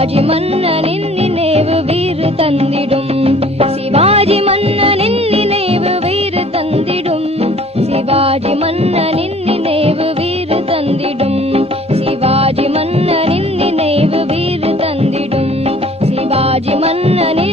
சிவாஜி மன்னனின் நினைவு வீறு தந்திடும். சிவாஜி மன்னனின் நினைவு வீறு தந்திடும். சிவாஜி மன்னனின் நினைவு வீறு தந்திடும். சிவாஜி மன்னனின் நினைவு வீறு தந்திடும். சிவாஜி மன்னனின்